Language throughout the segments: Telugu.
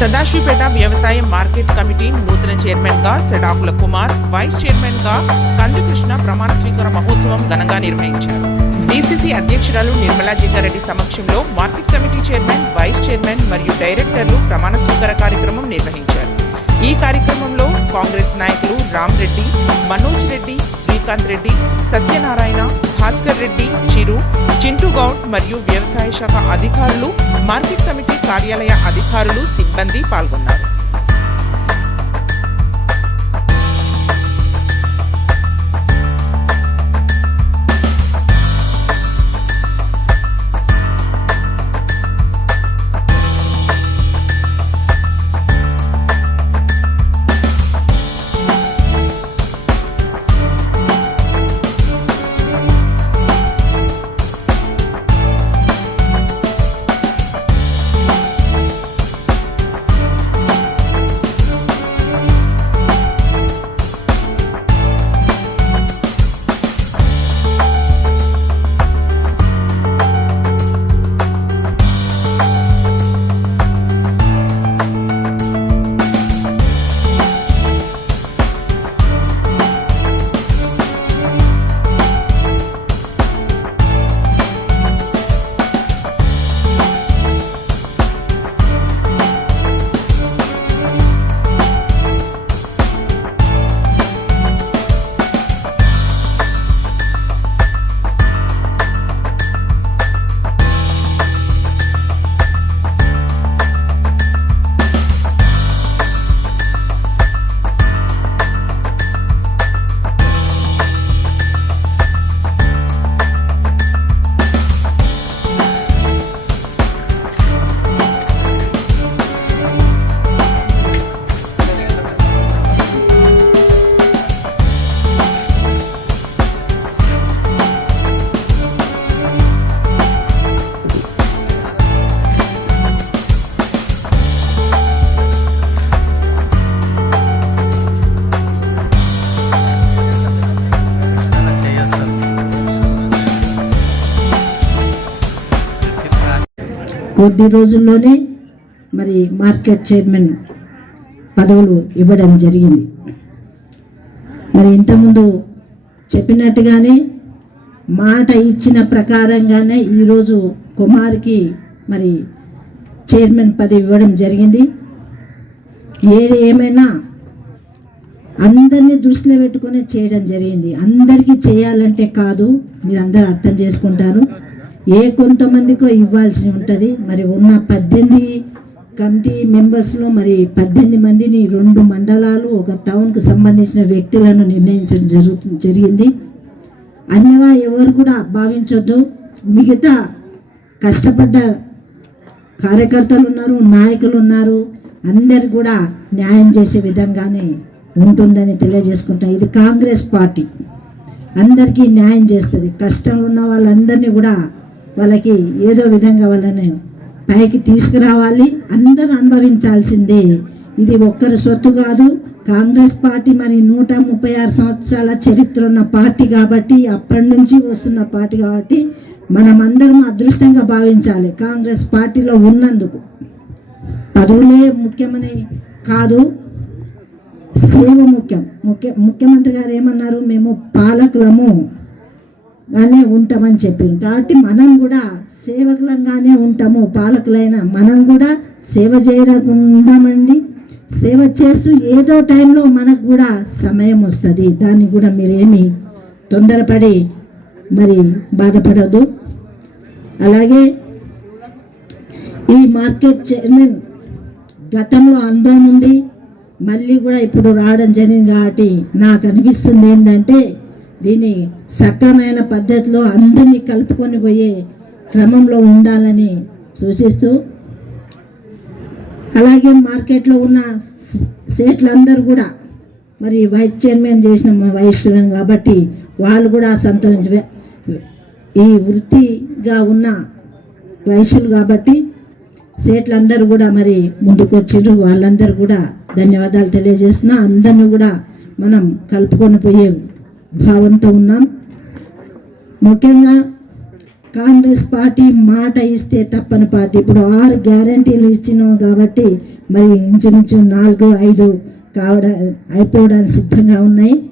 సదాశివపేట వ్యవసాయ మార్కెట్ కమిటీ నూతన చైర్మన్గా సెడాకుల కుమార్ వైస్ చైర్మన్గా కందికృష్ణ ప్రమాణ స్వీకార మహోత్సవం ఘనంగా నిర్వహించారు. డీసీసీ అధ్యక్షురాలు నిర్మలా జింగారెడ్డి సమక్షంలో market committee chairman vice chairman మరియు డైరెక్టర్లు ప్రమాణ స్వీకార కార్యక్రమం నిర్వహించారు. ఈ కార్యక్రమంలో కాంగ్రెస్ నాయకులు రామ్ రెడ్డి మనోజ్ రెడ్డి శ్రీకాంత్ రెడ్డి సత్యనారాయణ భాస్కర్ రెడ్డి చిరు చింటూ గౌడ్ మరియు వ్యవసాయ శాఖ అధికారులు మార్కెట్ కమిటీ కార్యాలయ అధికారులు సిబ్బంది పాల్గొన్నారు. కొద్ది రోజుల్లోనే మరి మార్కెట్ చైర్మన్ పదవులు ఇవ్వడం జరిగింది. మరి ఇంతకుముందు చెప్పినట్టుగానే మాట ఇచ్చిన ప్రకారంగానే ఈరోజు కుమార్కి మరి చైర్మన్ పదవి ఇవ్వడం జరిగింది. ఏది ఏమైనా అందరినీ దృష్టిలో పెట్టుకునే చేయడం జరిగింది. అందరికీ చేయాలంటే కాదు మీరు అందరూ అర్థం చేసుకుంటారు. ఏ కొంతమందికో ఇవ్వాల్సి ఉంటుంది. మరి ఉన్న పద్దెనిమిది కమిటీ మెంబర్స్లో మరి పద్దెనిమిది మందిని రెండు మండలాలు ఒక టౌన్కు సంబంధించిన వ్యక్తులను నిర్ణయించడం జరుగు జరిగింది. అన్యవా ఎవరు కూడా భావించొద్దు. మిగతా కష్టపడ్డ కార్యకర్తలు ఉన్నారు నాయకులు ఉన్నారు. అందరు కూడా న్యాయం చేసే విధంగానే ఉంటుందని తెలియజేసుకుంటాం ఇది కాంగ్రెస్ పార్టీ. అందరికీ న్యాయం చేస్తుంది. కష్టం ఉన్న వాళ్ళందరినీ కూడా వాళ్ళకి ఏదో విధంగా వాళ్ళని పైకి తీసుకురావాలి. అందరూ అనుభవించాల్సిందే. ఇది ఒక్కరి సొత్తు కాదు. కాంగ్రెస్ పార్టీ మరి నూట ముప్పై ఆరు సంవత్సరాల చరిత్ర ఉన్న పార్టీ కాబట్టి అప్పటి నుంచి వస్తున్న పార్టీ కాబట్టి మనమందరం అదృష్టంగా భావించాలి కాంగ్రెస్ పార్టీలో ఉన్నందుకు. పదవులే ముఖ్యమని కాదు సేవ ముఖ్యం. ముఖ్య ముఖ్యమంత్రి గారు ఏమన్నారు? మేము పాలకులము. గానే ఉంటామని చెప్పింది కాబట్టి మనం కూడా సేవకులంగానే ఉంటాము. పాలకులైన మనం కూడా సేవ చేయకుండామండి. సేవ చేస్తూ ఏదో టైంలో మనకు కూడా సమయం వస్తుంది. దాన్ని కూడా మీరేమి తొందరపడి మరి బాధపడదు అలాగే ఈ మార్కెట్ చైర్మన్ గతంలో అనుభవం ఉంది. మళ్ళీ కూడా ఇప్పుడు రావడం జరిగింది కాబట్టి నాకు అనిపిస్తుంది ఏంటంటే దీన్ని సక్రమైన పద్ధతిలో అందరినీ కలుపుకొని పోయే క్రమంలో ఉండాలని సూచిస్తూ అలాగే మార్కెట్లో ఉన్న సేట్లందరూ కూడా మరి వైస్ చైర్మన్ చేసిన మా వైస్ చైర్మన్ కాబట్టి వాళ్ళు కూడా సంతోష ఈ వృత్తిగా ఉన్న వయసులు కాబట్టి సేట్లందరూ కూడా మరి ముందుకొచ్చారు వాళ్ళందరూ కూడా ధన్యవాదాలు తెలియజేస్తున్నా. అందరిని కూడా మనం కలుపుకొని పోయే భావంతో ఉన్నాం. ముఖ్యంగా కాంగ్రెస్ పార్టీ మాట ఇస్తే తప్పని పార్టీ. ఇప్పుడు ఆరు గ్యారంటీలు ఇచ్చినాం కాబట్టి మరి ఇంచుమించు నాలుగు ఐదు కావడం అయిపోవడానికి సిద్ధంగా ఉన్నాయి.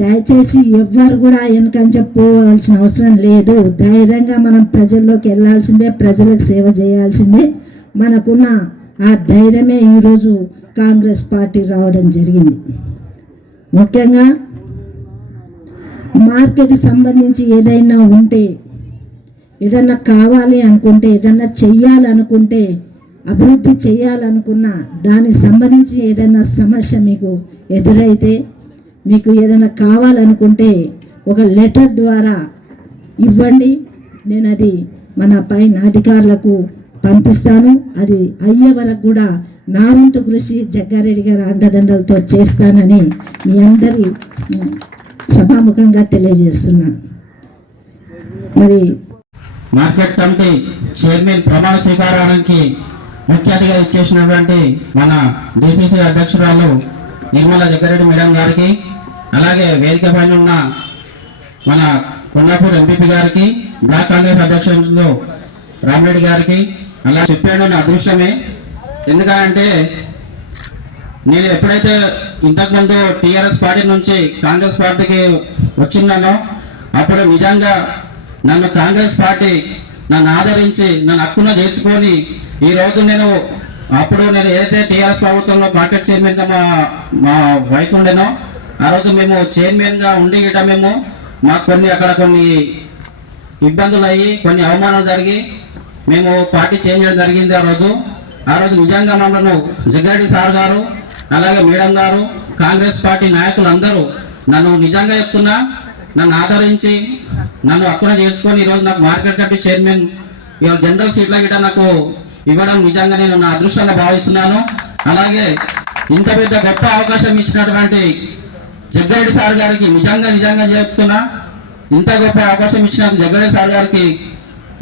దయచేసి ఎవ్వరు కూడా వెనకంచ పోవాల్సిన అవసరం లేదు. ధైర్యంగా మనం ప్రజల్లోకి వెళ్ళాల్సిందే ప్రజలకు సేవ చేయాల్సిందే. మనకున్న ఆ ధైర్యమే ఈరోజు కాంగ్రెస్ పార్టీ రావడం జరిగింది. ముఖ్యంగా మార్కెట్ సంబంధించి ఏదైనా ఉంటే ఏదన్నా కావాలి అనుకుంటే ఏదన్నా చెయ్యాలనుకుంటే అభివృద్ధి చేయాలనుకున్న దానికి సంబంధించి ఏదైనా సమస్య మీకు ఎదురైతే మీకు ఏదైనా కావాలనుకుంటే ఒక లెటర్ ద్వారా ఇవ్వండి. నేను అది మన పైన అధికారులకు పంపిస్తాను. అది అయ్యే వరకు కూడా నా వంతు కృషి జగ్గారెడ్డి గారి అండదండలతో చేస్తానని మీ అందరి సభాముఖంగా తెలియజేస్తున్నాను మరి మార్కెట్ కమిటీ చైర్మన్ ప్రమాణ స్వీకారానికి ముఖ్య అతిథిగా ఇచ్చేసినటువంటి మన డిసిసి అధ్యక్షురాలు నిర్మల జగ్గారెడ్డి మేడం గారికి అలాగే వేదిక పైన ఉన్న మన కొండాపూర్ ఎంపీపీ గారికి బ్లాక్ కాంగ్రెస్ అధ్యక్షులు రామరెడ్డి గారికి అలా చెప్పాడు అదృష్టమే. ఎందుకంటే నేను ఎప్పుడైతే ఇంతకుముందు టీఆర్ఎస్ పార్టీ నుంచి కాంగ్రెస్ పార్టీకి వచ్చిన్నానో అప్పుడు నిజంగా నన్ను కాంగ్రెస్ పార్టీ నన్ను ఆదరించి నన్ను హక్కున చేర్చుకొని ఈ రోజు నేను అప్పుడు నేను ఏదైతే టీఆర్ఎస్ ప్రభుత్వంలో మార్కెట్ చైర్మన్గా మా మా వైఫ్ ఉండేనో ఆ రోజు మేము చైర్మన్గా ఉండి గిట్ట మేము మాకు కొన్ని అక్కడ కొన్ని ఇబ్బందులు అయ్యి కొన్ని అవమానాలు జరిగి మేము పార్టీ చేంజ్ చేయడం జరిగింది ఆ రోజు. ఆ రోజు నిజంగా జగ్గారెడ్డి సార్ గారు అలాగే మేడం గారు కాంగ్రెస్ పార్టీ నాయకులు అందరూ నన్ను నిజంగా చెప్తున్నా నన్ను ఆదరించి నన్ను అక్కడ చేర్చుకొని ఈరోజు నాకు మార్కెట్ కమిటీ చైర్మన్ ఇవాళ జనరల్ సీట్ల గిట్ట నాకు ఇవ్వడం నిజంగా నేను నా అదృష్టంగా భావిస్తున్నాను. అలాగే ఇంత పెద్ద గొప్ప అవకాశం ఇచ్చినటువంటి జగ్గారెడ్డి సార్ గారికి నిజంగా నిజంగా చెప్తున్నా ఇంత గొప్ప అవకాశం ఇచ్చిన జగ్గారెడ్డి సార్ గారికి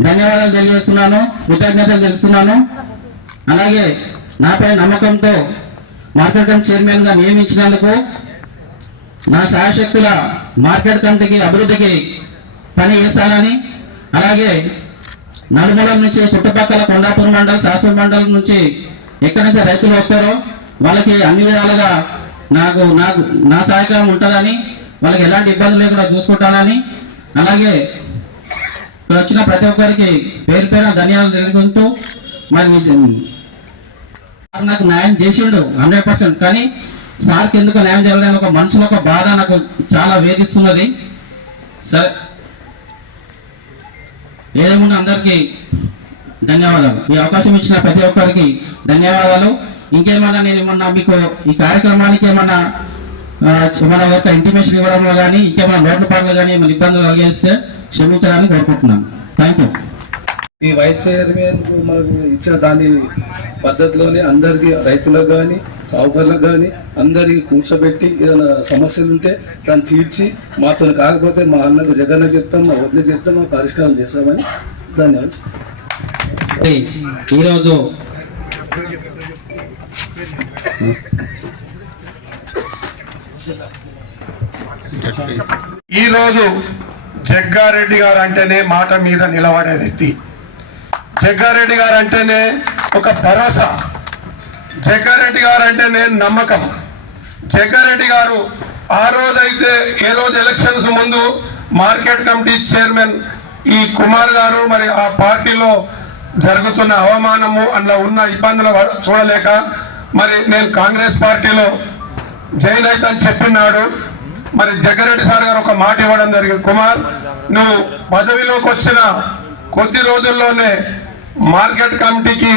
ధన్యవాదాలు తెలియజేస్తున్నాను కృతజ్ఞతలు తెలుస్తున్నాను అలాగే నాపై నమ్మకంతో మార్కెట్ కమిటీ నియమించినందుకు నా సహశక్తుల మార్కెట్ కమిటీకి అభివృద్ధికి పని చేశానని అలాగే నలుమూలం నుంచి చుట్టుపక్కల కొండాపూర్ మండలం శాశ్వత మండలం నుంచి ఎక్కడి నుంచి రైతులు వస్తారో వాళ్ళకి అన్ని విధాలుగా నాకు నాకు నా సహకారం ఉంటుందని వాళ్ళకి ఎలాంటి ఇబ్బంది లేకుండా చూసుకుంటానని అలాగే ఇక్కడ వచ్చిన ప్రతి ఒక్కరికి పేరు పేరు ధన్యవాదాలు తెలుగుతూ మరి సార్ నాకు న్యాయం చేసిండు హండ్రెడ్ పర్సెంట్. కానీ సార్కి ఎందుకు న్యాయం చేయాలని ఒక మనసులో ఒక బాధ నాకు చాలా వేధిస్తున్నది. సరే. ఏదేమున్నా అందరికీ? ధన్యవాదాలు. ఈ అవకాశం ఇచ్చిన ప్రతి ఒక్కరికి ధన్యవాదాలు. ఇంకేమన్నా నేను ఏమన్నా మీకు ఈ కార్యక్రమానికి ఏమన్నా మన యొక్క ఇంటిమేషన్ ఇవ్వడంలో కానీ ఇంకేమైనా రోడ్ల పనులు కానీ ఏమైనా ఇబ్బందులు కలిగేస్తే క్షమించడానికి కోరుకుంటున్నాను. థ్యాంక్ యూ ఈ వైస్ చైర్మన్ ఇచ్చిన దాని పద్ధతిలోనే అందరికి రైతులకు కానీ సాగుకారులకు కానీ అందరికి కూర్చోబెట్టి ఏదైనా సమస్యలు ఉంటే దాన్ని తీర్చి మాతో కాకపోతే మా అన్నకు జగన్ చెప్తాం మా వదిన చెప్తాం మా పరిష్కారం చేస్తామని ధన్యవాదాలు. ఈరోజు ఈ రోజు జగ్గారెడ్డి గారు అంటేనే మాట మీద నిలబడే వ్యక్తి. జగ్గారెడ్డి గారు అంటేనే ఒక భరోసా. జగ్గారెడ్డి గారు అంటేనే నమ్మకం. జగ్గారెడ్డి గారు ఆ రోజైతే ఏ రోజు ఎలక్షన్స్ ముందు మార్కెట్ కమిటీ చైర్మన్ ఈ కుమార్ గారు మరి ఆ పార్టీలో జరుగుతున్న అవమానము అందులో ఉన్న ఇబ్బందులు చూడలేక మరి నేను కాంగ్రెస్ పార్టీలో జైన్ అయితే అని చెప్పినాడు. మరి జగ్గారెడ్డి సార్ గారు ఒక మాట ఇవ్వడం జరిగింది. కుమార్ నువ్వు పదవిలోకి వచ్చిన కొద్ది రోజుల్లోనే మార్కెట్ కమిటీకి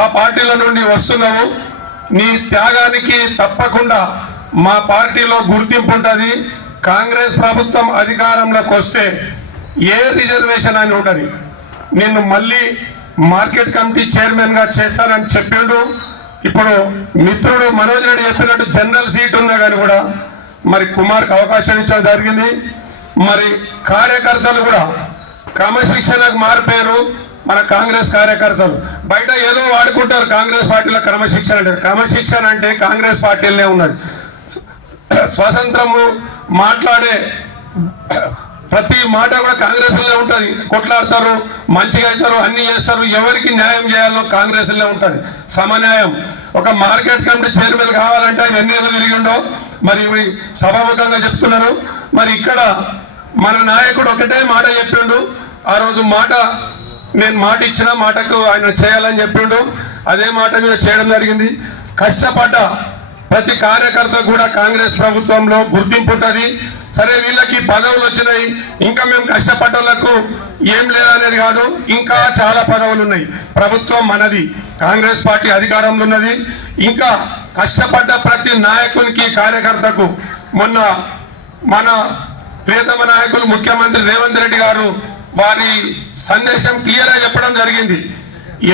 ఆ పార్టీల నుండి వస్తున్నావు నీ త్యాగానికి తప్పకుండా మా పార్టీలో గుర్తింపు ఉంటుంది. కాంగ్రెస్ ప్రభుత్వం అధికారంలోకి వస్తే ఏ రిజర్వేషన్ అని ఉండదు. నిన్ను మళ్ళీ మార్కెట్ కమిటీ చైర్మన్గా చేస్తానని చెప్పిండు. ఇప్పుడు మిత్రుడు మనోజ్ రెడ్డి చెప్పినట్టు జనరల్ సీట్ ఉన్నా కానీ కూడా మరి కుమార్కి అవకాశం ఇచ్చడం జరిగింది. మరి కార్యకర్తలు కూడా క్రమశిక్షణకు మారిపోయారు మన కాంగ్రెస్ కార్యకర్తలు. బయట ఏదో వాడుకుంటారు కాంగ్రెస్ పార్టీలో క్రమశిక్షణ అంటే. క్రమశిక్షణ అంటే కాంగ్రెస్ పార్టీలనే ఉన్నది. స్వతంత్రము మాట్లాడే ప్రతి మాట కూడా కాంగ్రెస్లో ఉంటుంది. కొట్లాడతారు మంచిగా అవుతారు అన్ని చేస్తారు. ఎవరికి న్యాయం చేయాలో కాంగ్రెస్లో సమన్యాయం. ఒక మార్కెట్ కమిటీ చైర్మన్ కావాలంటే ఆయన ఎన్ని ఏళ్ళు తిరిగిండో మరి ఇవి సభాముఖంగా చెప్తున్నారు. మరి ఇక్కడ మన నాయకుడు ఒకటే మాట చెప్పిండు. ఆ రోజు మాట నేను మాట ఇచ్చిన మాటకు ఆయన చేయాలని చెప్పిండు. అదే మాట మీద చేయడం జరిగింది. కష్టపడ్డ ప్రతి కార్యకర్త కూడా కాంగ్రెస్ ప్రభుత్వంలో గుర్తింపు ఉంటుంది. సరే వీళ్ళకి పదవులు వచ్చినాయి. ఇంకా మేము కష్టపడ్డ వాళ్ళకు ఏం లేదనేది కాదు. ఇంకా చాలా పదవులు ఉన్నాయి. ప్రభుత్వం మనది. కాంగ్రెస్ పార్టీ అధికారంలో ఉన్నది. ఇంకా కష్టపడ్డ ప్రతి నాయకునికి కార్యకర్తకు మొన్న మన ప్రియతమ నాయకులు ముఖ్యమంత్రి రేవంత్ రెడ్డి గారు వారి సందేశం క్లియర్గా చెప్పడం జరిగింది.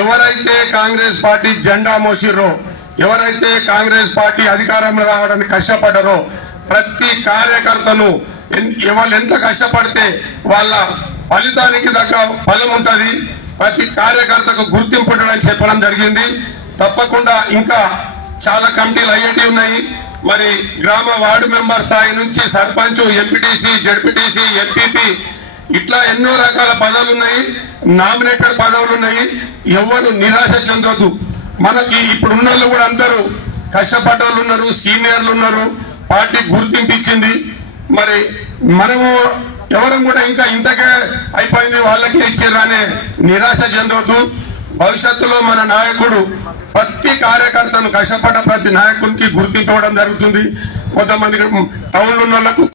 ఎవరైతే కాంగ్రెస్ పార్టీ జెండా మోసిర్రో ఎవరైతే కాంగ్రెస్ పార్టీ అధికారంలో రావడానికి కష్టపడ్డారో ప్రతి కార్యకర్తను వాళ్ళు ఎంత కష్టపడితే వాళ్ళ ఫలితానికి దగ్గర ఫలం ఉంటుంది. ప్రతి కార్యకర్తకు గుర్తింపు చెప్పడం జరిగింది. తప్పకుండా ఇంకా చాలా కమిటీలు అయ్యేటి ఉన్నాయి. మరి గ్రామ వార్డు మెంబర్ స్థాయి నుంచి సర్పంచ్ ఎంపీటీసీ జడ్పీటీసీ ఎంపీపీ ఇట్లా ఎన్నో రకాల పదవులు ఉన్నాయి. నామినేటెడ్ పదవులు ఉన్నాయి. ఎవరు నిరాశ చెందొద్దు. మనకి ఇప్పుడు ఉన్న వాళ్ళు కూడా అందరూ కష్టపడ్డ వాళ్ళు ఉన్నారు సీనియర్లు ఉన్నారు. పార్టీ గుర్తింపు ఇచ్చింది మరి మనము ఎవరం కూడా ఇంకా ఇంతకే అయిపోయింది వాళ్ళకే ఇచ్చారు అనే నిరాశ చెందొద్దు. భవిష్యత్తులో మన నాయకుడు ప్రతి కార్యకర్తను కష్టపడ్డ ప్రతి నాయకునికి గుర్తింపు జరుగుతుంది. కొంతమంది టౌన్లు ఉన్న వాళ్ళకు